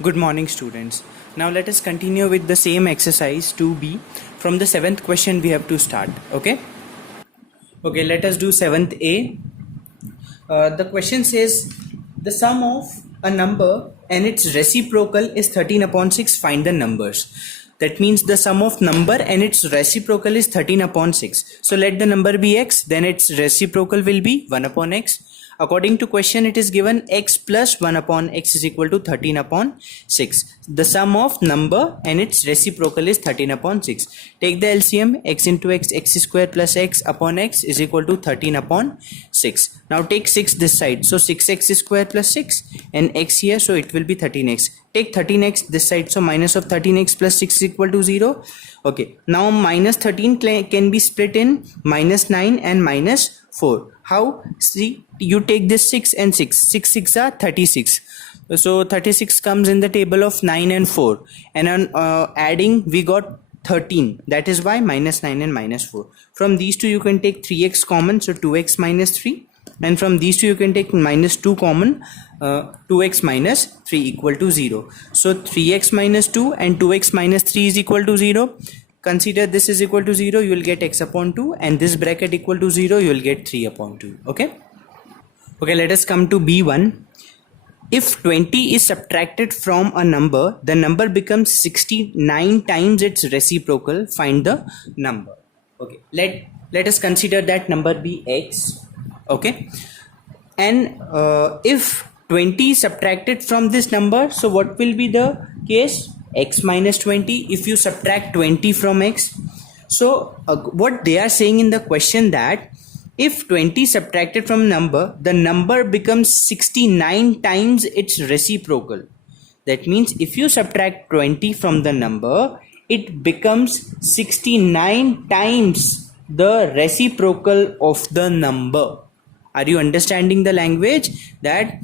Good morning, students. Now let us continue with the same exercise 2b. From the 7th question we have to start. Okay, let us do 7th A. The question says the sum of a number and its reciprocal is 13 upon 6. Find the numbers. That means the sum of number and its reciprocal is 13 upon 6. So let the number be x, then its reciprocal will be 1 upon x. According to question, it is given x plus 1 upon x is equal to 13 upon 6. The sum of number and its reciprocal is 13 upon 6. Take the LCM, x into x square plus x upon x is equal to 13 upon 6. Now take 6 this side. So 6x square plus 6 and x here. So it will be 13x. Take 13x this side. So minus of 13x plus 6 is equal to 0. Okay. Now minus 13 can be split in minus 9 and minus 4. How? See, you take this 6 and 6. 6 6 are 36. So 36 comes in the table of 9 and 4. And on adding, we got 13. That is why minus 9 and minus 4. From these two, you can take 3x common. So 2x minus 3. And from these two, you can take minus 2 common. 2x minus 3 equal to 0. So 3x minus 2 and 2x minus 3 is equal to 0. Consider this is equal to 0, you will get x upon 2, and this bracket equal to 0, you will get 3 upon 2. Okay, let us come to B1. If 20 is subtracted from a number, the number becomes 69 times its reciprocal. Find the number. Okay, let us consider that number be x. Okay, and if 20 is subtracted from this number, so what will be the case? X minus 20. If you subtract 20 from x, so what they are saying in the question that if 20 subtracted from number, the number becomes 69 times its reciprocal. That means if you subtract 20 from the number, it becomes 69 times the reciprocal of the number. Are you understanding the language? That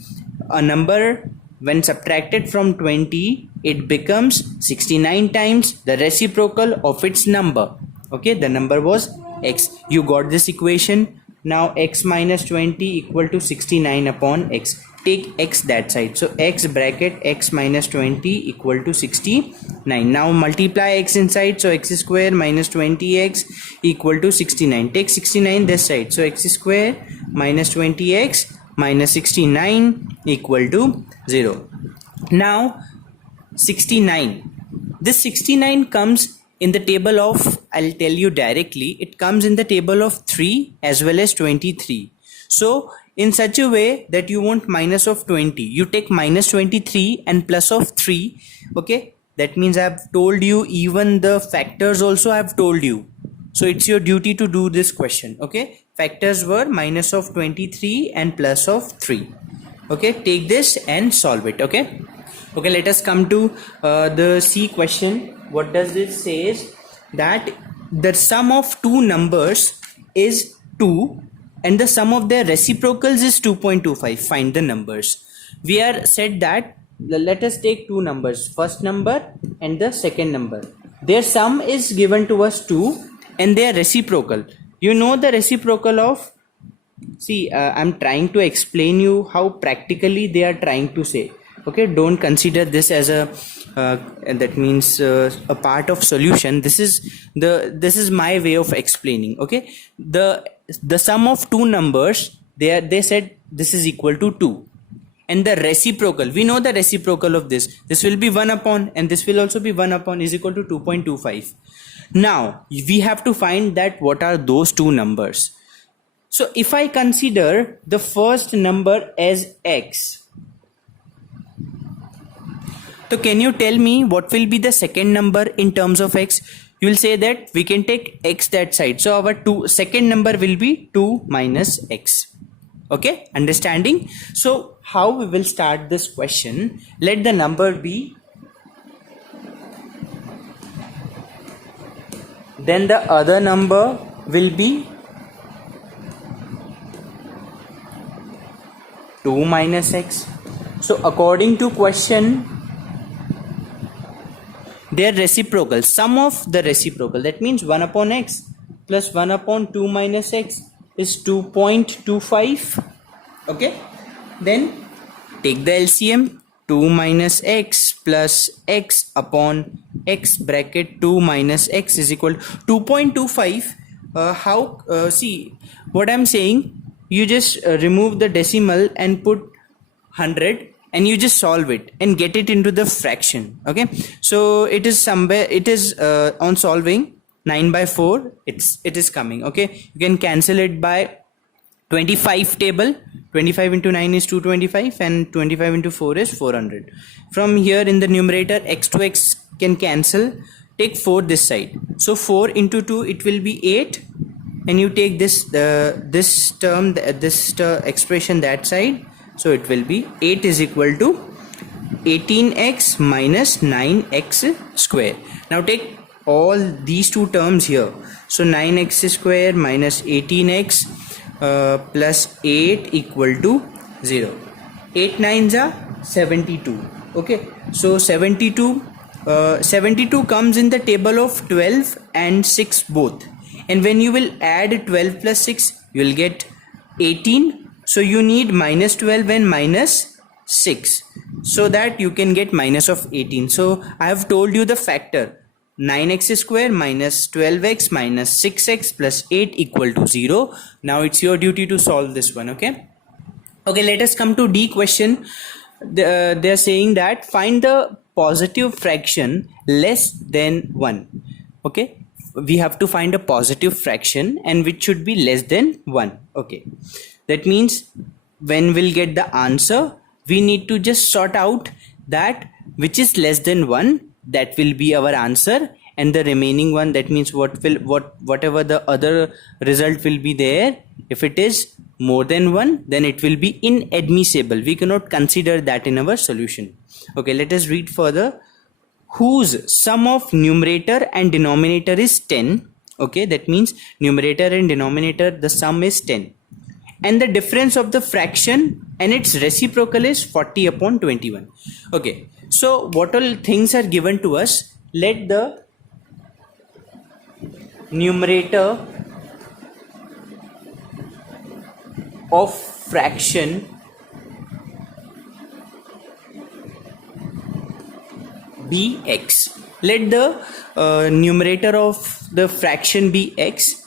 a number when subtracted from 20, it becomes 69 times the reciprocal of its number. Okay, the number was x. You got this equation. Now x minus 20 equal to 69 upon x. Take x that side. So x bracket x minus 20 equal to 69. Now multiply x inside. So x square minus 20x equal to 69. Take 69 this side. So x square minus 20x minus 69 equal to 0. Now 69. This 69 comes in the table of, I'll tell you directly, it comes in the table of 3 as well as 23. So in such a way that you want minus of 20, you take minus 23 and plus of 3. Okay, that means I have told you even the factors also I have told you. So it's your duty to do this question. Okay, factors were minus of 23 and plus of 3. Okay, take this and solve it. Okay, let us come to the C question. What does this say is that the sum of two numbers is 2 and the sum of their reciprocals is 2.25. Find the numbers. We are said that let us take two numbers, first number and the second number. Their sum is given to us 2 and their reciprocal. You know the reciprocal of, see, I'm trying to explain you how practically they are trying to say. Okay, don't consider this as a that means a part of solution. This is my way of explaining. Okay, the sum of two numbers, they said this is equal to 2, and the reciprocal, we know the reciprocal of this will be 1 upon, and this will also be 1 upon, is equal to 2.25. Now we have to find that what are those two numbers. So if I consider the first number as x, so can you tell me what will be the second number in terms of x? You will say that we can take x that side. So our second number will be 2 minus x. Okay, understanding? So how we will start this question? Let the number be, then the other number will be 2 minus x. So according to question, their reciprocal, sum of the reciprocal, that means 1 upon x plus 1 upon 2 minus x is 2.25. Okay, then take the LCM. 2 minus x plus x upon x bracket 2 minus x is equal to 2.25. See what I'm saying, you just remove the decimal and put 100 and you just solve it and get it into the fraction. Okay, so it is somewhere, it is on solving 9 by 4 it is coming. Okay, you can cancel it by 25 table. 25 into 9 is 225 and 25 into 4 is 400. From here in the numerator, x to x can cancel. Take 4 this side, so 4 into 2 it will be 8, and you take this expression that side, so it will be 8 is equal to 18x minus 9x square. Now take all these two terms here, so 9x square minus 18x plus 8 equal to 0. 8 9s are 72. Okay, so 72 comes in the table of 12 and 6 both, and when you will add 12 plus 6 you will get 18, so you need minus 12 and minus 6 so that you can get minus of 18. So I have told you the factor, 9x square minus 12x minus 6x plus 8 equal to 0. Now it's your duty to solve this one. Okay, let us come to D question. They're saying that find the positive fraction less than 1. Okay, we have to find a positive fraction and which should be less than 1. Okay, that means when we'll get the answer, we need to just sort out that which is less than 1, that will be our answer, and the remaining one, that means whatever the other result will be there, if it is more than 1 then it will be inadmissible, we cannot consider that in our solution. Okay, let us read further. Whose sum of numerator and denominator is 10. Okay, that means numerator and denominator, the sum is 10, and the difference of the fraction and its reciprocal is 40 upon 21. Okay, so what all things are given to us? Let the numerator of fraction be x. Let the numerator of the fraction be x,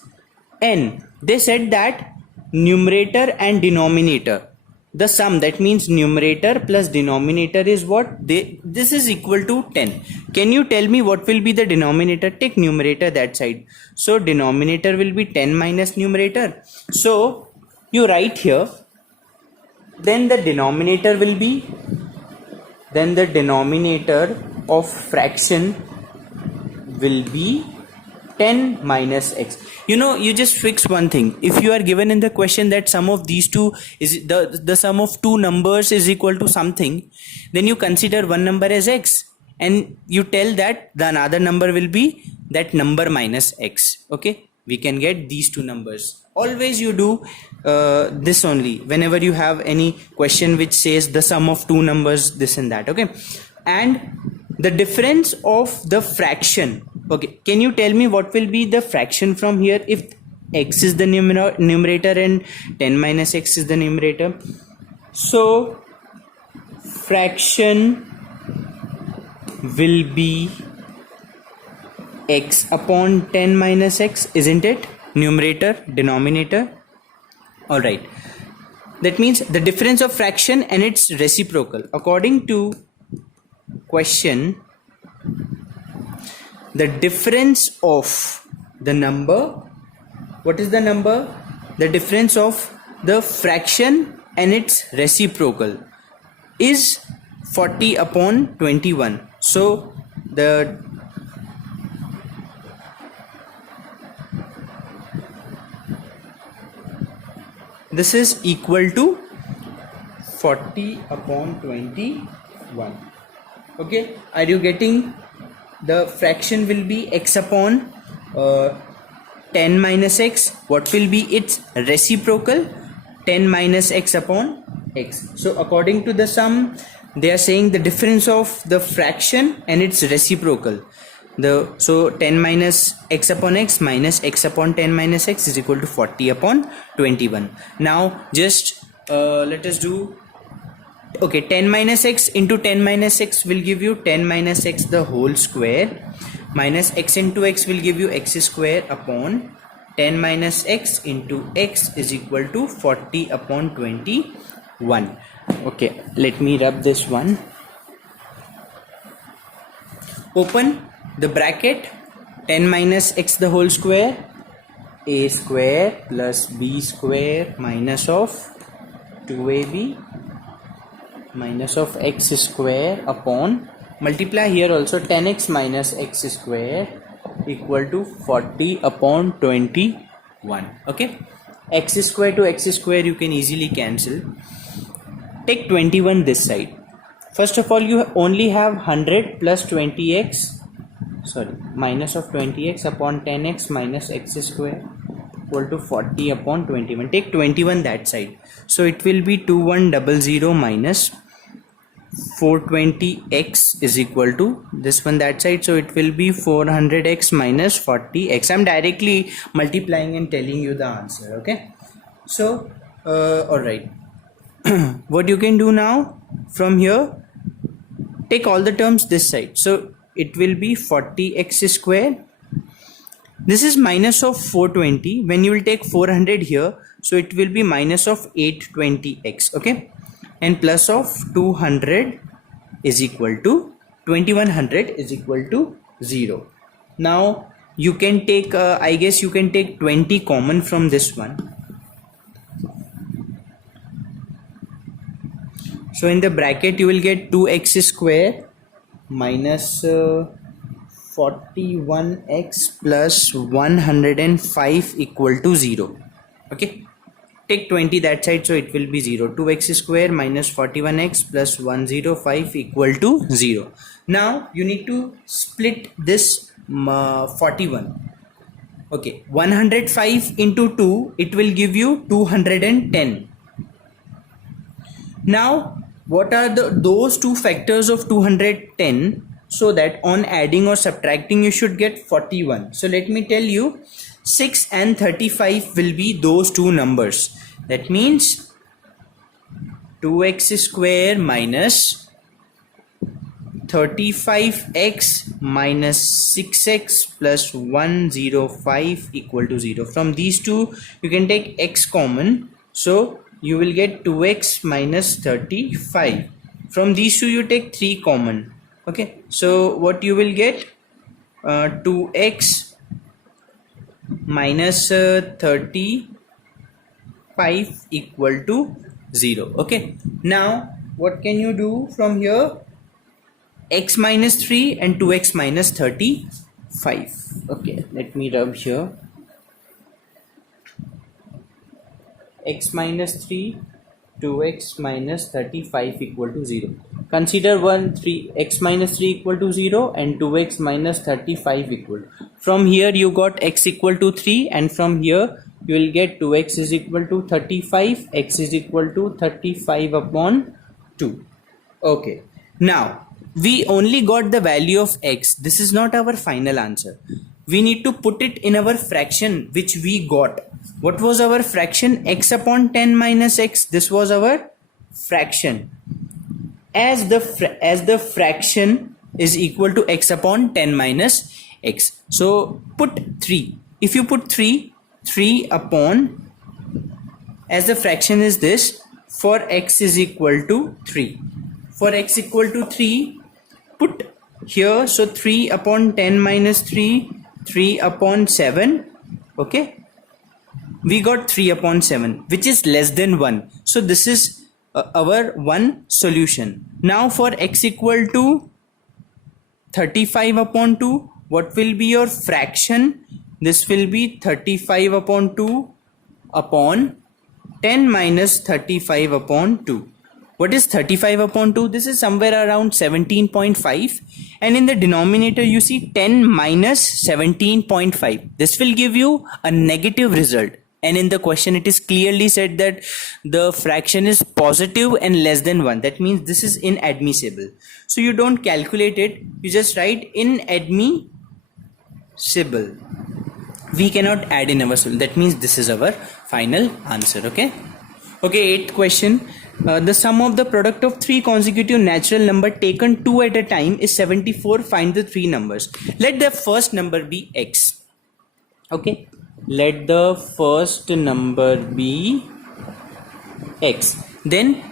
and they said that numerator and denominator, the sum, that means numerator plus denominator is what? This is equal to 10. Can you tell me what will be the denominator? Take numerator that side, so denominator will be 10 minus numerator. So you write here, then the denominator will be, then the denominator of fraction will be 10 minus x. You just fix one thing. If you are given in the question that sum of these two is the sum of two numbers is equal to something, then you consider one number as x and you tell that the another number will be that number minus x. Okay, we can get these two numbers. Always you do this only whenever you have any question which says the sum of two numbers, this and that. Okay, and the difference of the fraction. Okay, can you tell me what will be the fraction from here if x is the numerator and 10 minus x is the numerator? So fraction will be x upon 10 minus x, isn't it? Numerator, denominator. All right, that means the difference of fraction and its reciprocal. According to question, the difference of the number, what is the number? The difference of the fraction and its reciprocal is 40 upon 21. So this is equal to 40 upon 21. Okay, are you getting? The fraction will be x upon 10 minus x. What will be its reciprocal? 10 minus x upon x. So according to the sum, they are saying the difference of the fraction and its reciprocal. So 10 minus x upon x minus x upon 10 minus x is equal to 40 upon 21. Now just let us do Okay, 10 minus x into 10 minus x will give you 10 minus x the whole square, minus x into x will give you x square upon 10 minus x into x is equal to 40 upon 21. Okay, let me rub this one. Open the bracket, 10 minus x the whole square, a square plus b square minus of 2ab minus of x square upon, multiply here also, 10x minus x square equal to 40 upon 21. Okay, x square to x square you can easily cancel. Take 21 this side. First of all, you only have 100 plus 20x, sorry, minus of 20x upon 10x minus x square equal to 40 upon 21. Take 21 that side. So it will be 2100 minus 420x is equal to this one that side. So it will be 400x minus 40x. I'm directly multiplying and telling you the answer. Okay. So, alright. What you can do now from here, take all the terms this side. So it will be 40x square. This is minus of 420. When you will take 400 here, so it will be minus of 820x. Okay, and plus of 200 is equal to 2100 is equal to 0. Now you can take I guess you can take 20 common from this one. So in the bracket you will get 2x square minus 41x plus 105 equal to 0. Okay, take 20 that side, so it will be 0. 2x square minus 41x plus 105 equal to 0. Now you need to split this 41. Okay, 105 into 2, it will give you 210. Now what are those two factors of 210, so that on adding or subtracting you should get 41. So let me tell you, 6 and 35 will be those two numbers. That means 2x square minus 35x minus 6x plus 105 equal to 0. From these two you can take x common, so you will get 2x minus 35. From these two you take 3 common. Okay, so what you will get, 2x minus 35 equal to 0. Okay, now what can you do from here? X minus 3 and 2x minus 35. Okay, let me rub here. X minus 3, 2x minus 35 equal to 0. Consider 3 x minus 3 equal to 0 and 2x minus 35 equal. From here you got x equal to 3, and from here you will get 2x is equal to 35, x is equal to 35 upon 2. Okay, now we only got the value of x. This is not our final answer. We need to put it in our fraction which we got. What was our fraction? X upon 10 minus x. This was our fraction. As the fraction is equal to x upon 10 minus x. So put 3. If you put 3 upon, as the fraction is this, for x is equal to 3. For x equal to 3, put here, so 3 upon 10 minus 3, 3 upon 7. Okay, we got 3 upon 7, which is less than 1. So this is our one solution. Now for x equal to 35 upon 2, what will be your fraction? This will be 35 upon 2 upon 10 minus 35 upon 2. What is 35 upon 2? This is somewhere around 17.5, and in the denominator you see 10 minus 17.5. This will give you a negative result, and in the question it is clearly said that the fraction is positive and less than 1. That means this is inadmissible. So you don't calculate it, you just write inadmissible. We cannot add in our solution. That means this is our final answer. Okay, 8th question. The sum of the product of three consecutive natural number taken two at a time is 74. Find the three numbers. Let the first number be x. Okay, let the first number be x. Then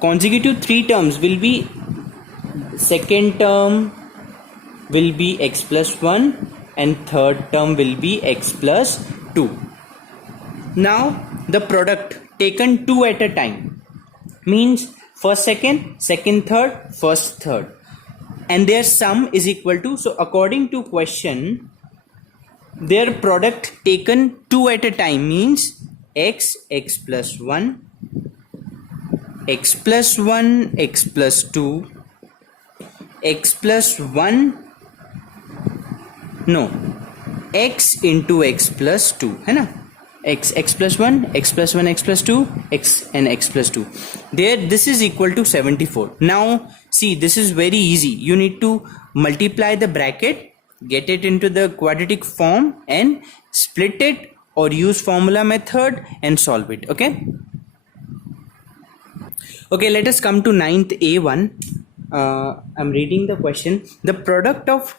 consecutive three terms will be, second term will be x plus 1 and third term will be x plus 2. Now the product taken two at a time means first second, second third, first third, and their sum is equal to, so according to question, their product taken two at a time means x, x plus 1, x plus 1, x plus 2, x plus 1, no, x into x plus 2 है ना, x, x plus 1, x plus 1, x plus 2, x and x plus 2. There, this is equal to 74. Now see, this is very easy. You need to multiply the bracket, get it into the quadratic form and split it, or use formula method and solve it. Okay, let us come to 9th A1. I'm reading the question. The product of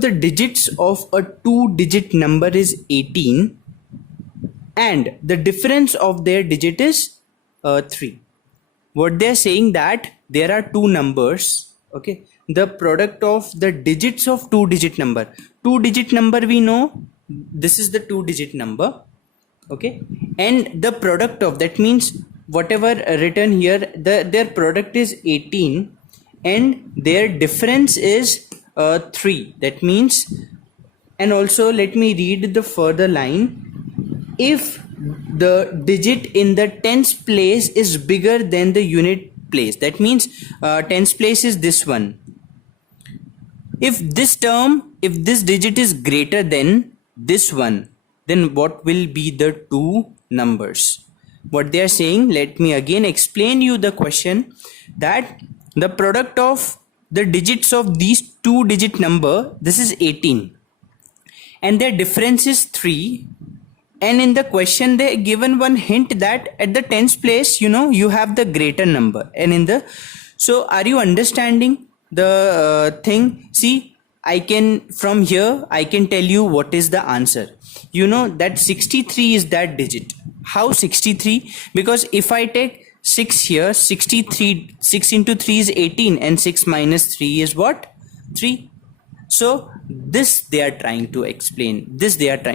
the digits of a two-digit number is 18 and the difference of their digit is 3. What they're saying that there are two numbers. Okay, the product of the digits of two-digit number. Two-digit number we know, this is the two-digit number. Okay, and the product of, that means whatever written here, their product is 18 and their difference is 3. That means, and also let me read the further line. If the digit in the tens place is bigger than the unit place, that means tens place is this one. If this digit is greater than this one, then what will be the two numbers? What they are saying, let me again explain you the question, that the product of the digits of these two-digit number, this is 18 and their difference is 3, and in the question they given one hint that at the tens place, you have the greater number, and in the, so are you understanding the thing? See, from here I can tell you what is the answer. You know that 63 is that digit. How 63? Because if I take 6 here, 63, 6 into 3 is 18 and 6 minus 3 is what? 3. So this they are trying to explain.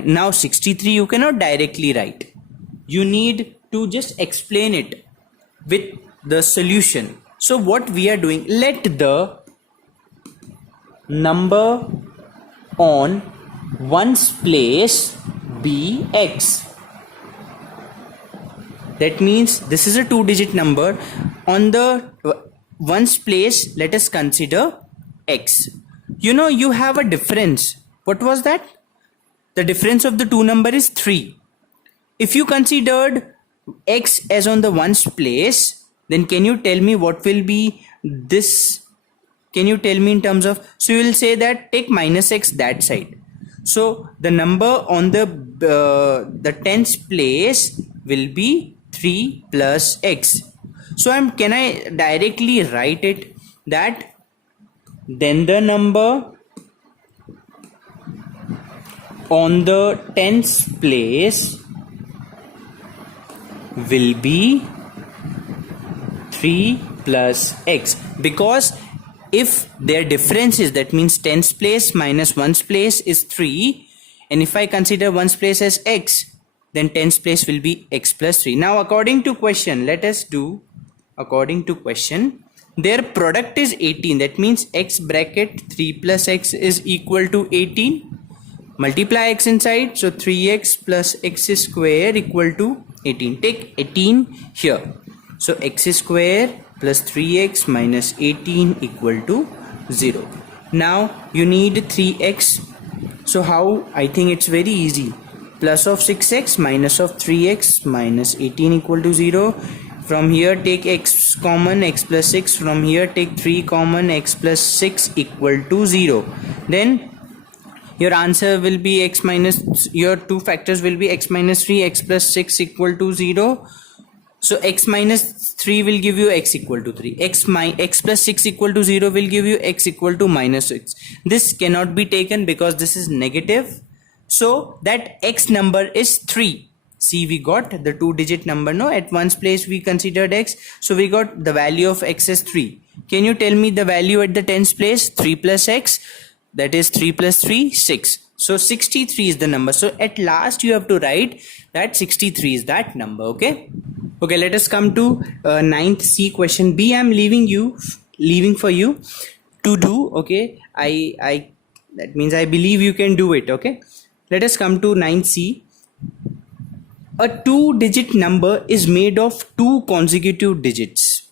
Now 63 you cannot directly write. You need to just explain it with the solution. So what we are doing, let the number on ones place be x. That means this is a two-digit number. On the ones place, let us consider x. You have a difference. What was that? The difference of the two number is 3. If you considered x as on the ones place, then can you tell me what will be this? Can you tell me in terms of, so you will say that take minus x that side. So the number on the tens place will be 3 plus x. So can I directly write it that then the number on the tens place will be 3 plus x, because if their difference is, that means tens place minus ones place is 3, and if I consider ones place as x, then tens place will be x plus 3. Now according to question, let us do according to question, their product is 18. That means x bracket 3 plus x is equal to 18. Multiply x inside, so 3x plus x square equal to 18. Take 18 here. So x square plus 3x minus 18 equal to 0. Now you need 3x. So how? I think it's very easy. Plus of 6x minus of 3x minus 18 equal to 0. From here take x common, x plus 6. From here take 3 common, x plus 6 equal to 0. Then your answer will be x minus, your two factors will be x minus 3, x plus 6 equal to 0. So x minus 3 will give you x equal to 3. X plus 6 equal to 0 will give you x equal to minus 6. This cannot be taken because this is negative. So that x number is 3. See, we got the 2-digit number. No, at one's place we considered x. So we got the value of x is 3. Can you tell me the value at the tens place? 3 plus x. That is 3 plus 3, 6. So 63 is the number. So at last you have to write that 63 is that number. Okay. Okay, let us come to 9th C question B. I'm leaving for you to do. Okay. That means I believe you can do it. Okay. Let us come to 9th C. A 2-digit number is made of 2 consecutive digits.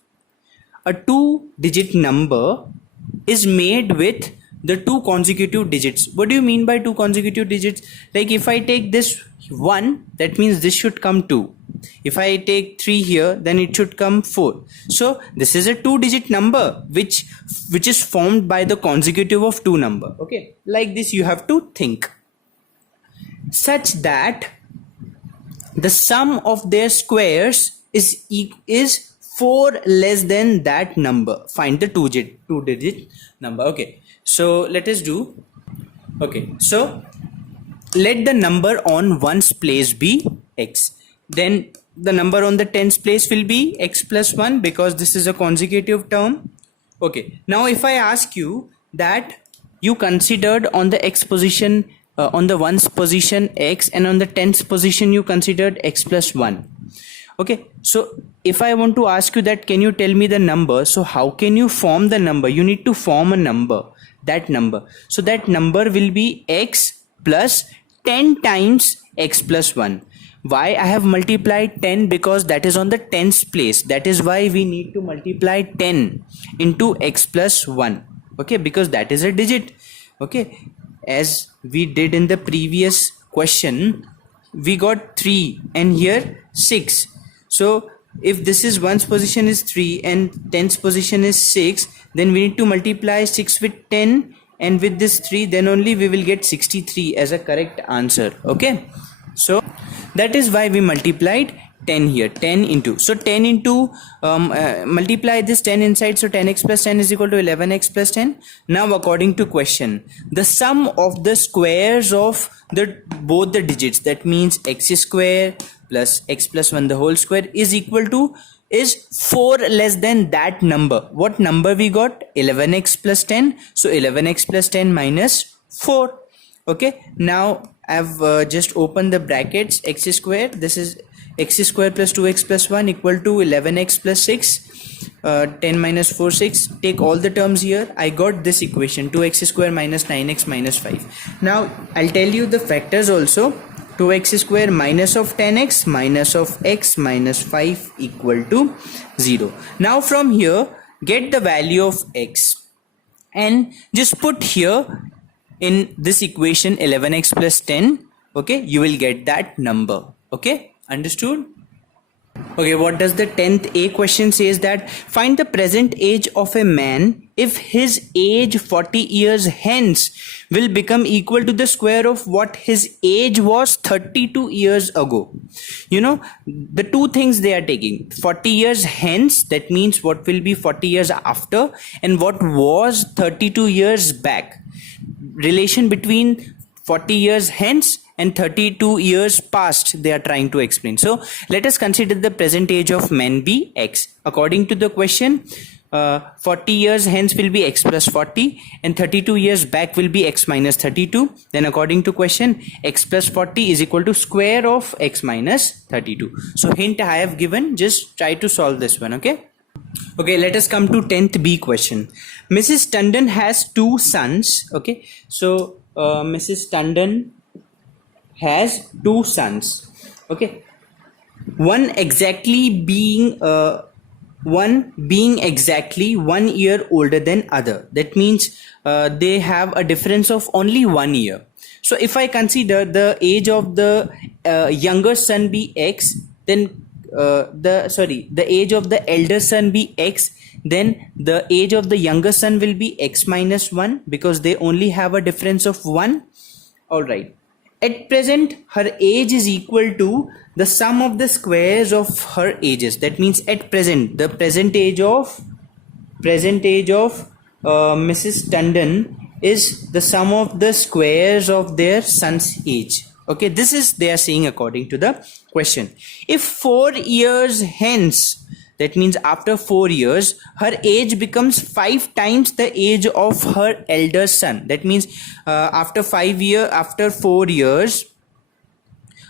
A 2-digit number is made with the 2 consecutive digits. What do you mean by 2 consecutive digits? Like if I take this 1, that means this should come 2. If I take 3 here, then it should come 4. So this is a 2-digit number which is formed by the consecutive of 2 number. Okay, like this you have to think. Such that the sum of their squares is 4 less than that number. Find the 2-digit number. Okay, so let us do. Okay, so let the number on ones place be x. Then the number on the tens place will be x plus 1 because this is a consecutive term. Okay, now if I ask you that you considered on the x position, on the ones position x, and on the tens position you considered x plus 1. Okay, so if I want to ask you that can you tell me the number, so how can you form the number? You need to form a number, that number. So that number will be x plus 10 times x plus 1. Why I have multiplied 10? Because that is on the tens place. That is why we need to multiply 10 into x plus 1. Okay, because that is a digit. Okay, as we did in the previous question, we got 3 and here 6. So if this is ones position is 3 and tens position is 6, then we need to multiply 6 with 10 and with this 3, then only we will get 63 as a correct answer. Okay, so that is why we multiplied 10 here. 10 into, so 10 into multiply this 10 inside, so 10x plus 10 is equal to 11x plus 10. Now according to question, the sum of the squares of the both the digits, that means x square plus x plus 1 the whole square is equal to, is 4 less than that number. What number we got? 11x plus 10. So 11x plus 10 minus 4. Okay, now I've just opened the brackets. X square, this is x square plus 2x plus 1 equal to 11x plus 6. 10 minus 4, 6. Take all the terms here. I got this equation, 2x square minus 9x minus 5. Now I'll tell you the factors also. 2x square minus of 10x minus of x minus 5 equal to 0. Now from here, get the value of x and just put here in this equation 11x plus 10. Okay, you will get that number. Okay, understood? Okay, what does the 10th A question says that find the present age of a man if his age 40 years hence will become equal to the square of what his age was 32 years ago. You know, the two things they are taking, 40 years hence, that means what will be 40 years after, and what was 32 years back. Relation between 40 years hence and 32 years past they are trying to explain. So let us consider the present age of man be x. According to the question, 40 years hence will be x plus 40 and 32 years back will be x minus 32. Then according to question, x plus 40 is equal to square of x minus 32. So hint I have given, just try to solve this one. Okay. Okay, let us come to 10th B question. Mrs. Tandon has 2 sons. Okay, so Mrs. Tandon has 2 sons. Okay, one being exactly 1 year older than other. That means they have a difference of only 1 year. So if I consider the age of the younger son be x, then the age of the elder son be x, then the age of the younger son will be x minus 1 because they only have a difference of 1. All right. At present, her age is equal to the sum of the squares of her ages. That means at present, the present age of Mrs. Tandon is the sum of the squares of their son's age. Okay, this is they are saying according to the question. If 4 years hence, that means after 4 years, her age becomes 5 times the age of her elder son. That means after 4 years,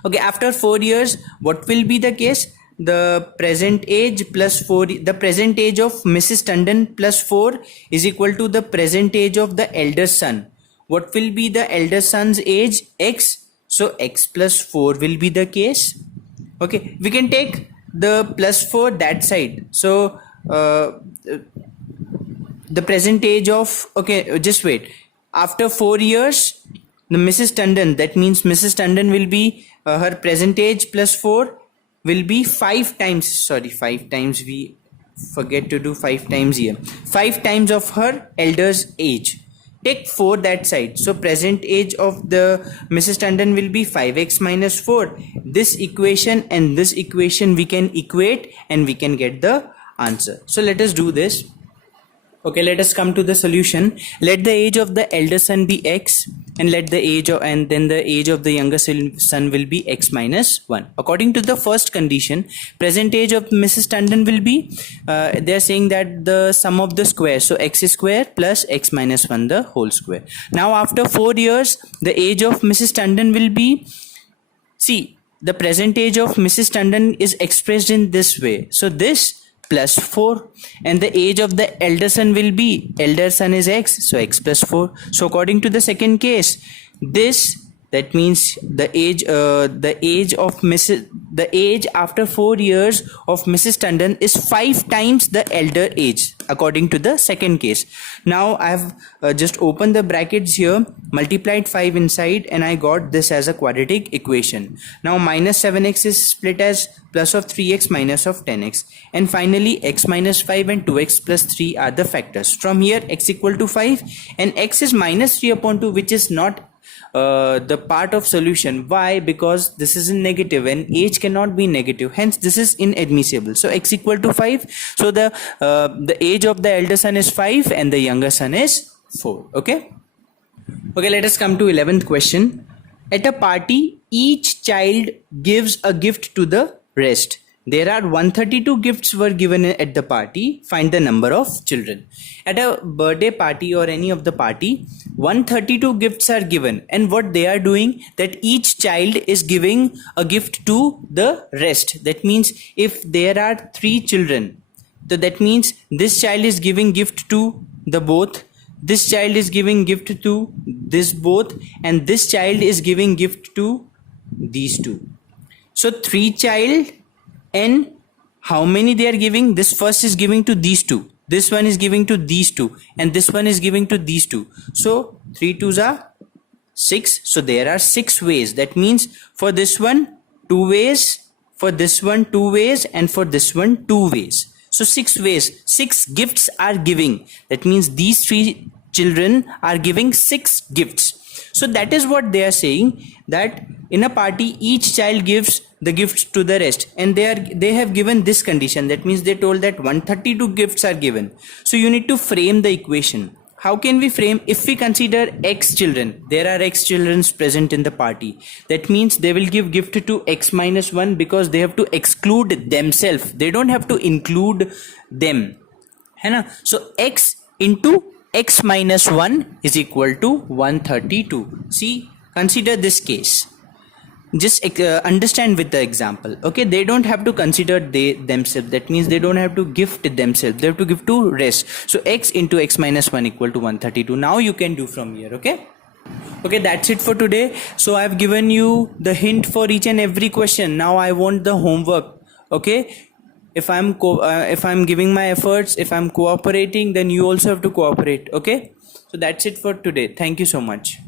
okay, after 4 years, what will be the case? The present age plus 4, the present age of Mrs. Tandon plus 4 is equal to the present age of the elder son. What will be the elder son's age? X. So x plus 4 will be the case. Okay, we can take the plus 4 that side. So the present age of, okay, just wait. After 4 years, the Mrs. Tandon, that means Mrs. Tandon will be her present age plus 4 will be 5 times, sorry, 5 times, we forget to do 5 times here, 5 times of her elder's age. Take 4 that side. So present age of the Mrs. Tandon will be 5x minus 4. This equation and this equation we can equate and we can get the answer. So let us do this. Okay, let us come to the solution. Let the age of the elder son be x, and let the age of, and then the age of the younger son will be x minus 1. According to the first condition, present age of Mrs. Tandon will be, they are saying that the sum of the squares, so x square plus x minus 1 the whole square. Now after 4 years, the age of Mrs. Tandon will be, see, the present age of Mrs. Tandon is expressed in this way. So this plus 4, and the age of the elder son will be, elder son is x, so x plus 4. So according to the second case, this, that means the age after 4 years of Mrs. Tandon is 5 times the elder age according to the second case. Now I have just opened the brackets here, multiplied 5 inside, and I got this as a quadratic equation. Now minus 7x is split as plus of 3x minus of 10x, and finally x minus 5 and 2x plus 3 are the factors. From here x equal to 5 and x is minus 3 upon 2, which is not the part of solution. Why? Because this is in negative and age cannot be negative, hence this is inadmissible. So x equal to 5, so the age of the elder son is 5 and the younger son is 4. Okay, let us come to 11th question. At a party, each child gives a gift to the rest. There are 132 gifts were given at the party. Find the number of children. At a birthday party or any of the party, 132 gifts are given, and what they are doing, that each child is giving a gift to the rest. That means if there are 3 children, so that means this child is giving gift to the both, this child is giving gift to this both, and this child is giving gift to these 2. So 3 child, and how many they are giving? This first is giving to these 2, this one is giving to these 2, and this one is giving to these 2. So 3 2s are 6. So there are 6 ways. That means for this one 2 ways, for this one 2 ways, and for this one 2 ways. So 6 ways, 6 gifts are giving. That means these 3 children are giving 6 gifts. So that is what they are saying, that in a party each child gives the gifts to the rest, and they have given this condition. That means they told that 132 gifts are given. So you need to frame the equation. How can we frame? If we consider x children, there are x children present in the party. That means they will give gift to x minus 1 because they have to exclude themselves. They don't have to include them. है ना? So x into x minus 1 is equal to 132. See, consider this case. Just understand with the example. Okay, they don't have to consider themselves. That means they don't have to gift themselves. They have to give to rest. So x into x minus 1 equal to 132. Now you can do from here. Okay, that's it for today. So I've given you the hint for each and every question. Now I want the homework. Okay, if I'm giving my efforts, if I'm cooperating, then you also have to cooperate. Okay, so that's it for today. Thank you so much.